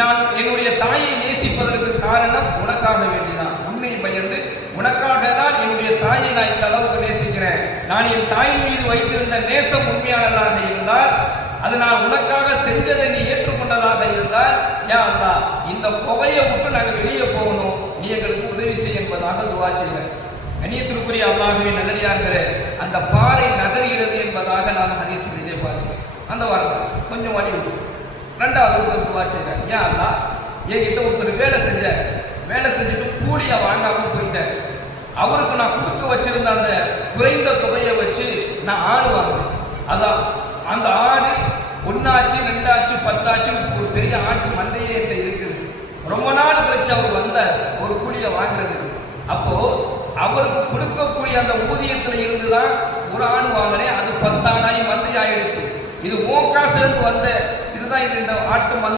நான் என்னுடைய தாயை நேசிப்பதற்கு காரணம் உனக்காக வேண்டிதான். உன்னை பயந்து உனக்காக தான் என்னுடைய தாயை நான் இந்த அளவுக்கு நேசிக்கிறேன். நான் என் தாய் மீது வைத்திருந்த நேசம் உண்மையானதாக இருந்தால், அது நான் உனக்காக செஞ்சதை நீ ஏற்றுக்கொண்டதாக இருந்தால், யா அல்லாஹ் இந்த புகையை விட்டு நாங்கள் வெளியே போகணும், நீ எங்களுக்கு உதவி செய்ய என்பதாக துவா செய்கிறேன். கண்ணியத்திற்குரிய அல்லாஹ்வின் நல்லடியார்களே, அந்த பாறை நகர்கிறது என்பதாக நாம் ஹதீஸிலே பார்க்கிறோம். அந்த வார்த்தை கொஞ்சம் வழி விட்டு ரெண்டாவது ஒரு துவா செய்கிறேன். யா அல்லாஹ் என்கிட்ட ஒருத்தர் வேலை செஞ்சுட்டு கூலியா வாங்காம போயிட்டார். அவருக்கு நான் கொடுத்து வச்சிருந்த அந்த குறைந்த தொகையை வச்சு நான் ஆடு வாங்கினேன். அதான் அந்த ஆடு 1 ஆச்சு 2 ஆச்சு 10 ஆச்சு ஒரு பெரிய ஆட்டு மந்தையே என்கிட்ட இருக்குது. ரொம்ப நாள் கழிச்சு அவர் வந்தார் ஒரு கூலியை வாங்குறதுக்கு. அப்போ அவருக்கு கொடுக்கக்கூடிய அந்த ஊதியத்துல இருந்துதான் ஒரு ஆடு வாங்கினேன். அது 10 ஆடாயி மந்தை ஆயிடுச்சு. இது ஓ காசு வந்த இதுதான் இது இந்த ஆட்டு மந்தை.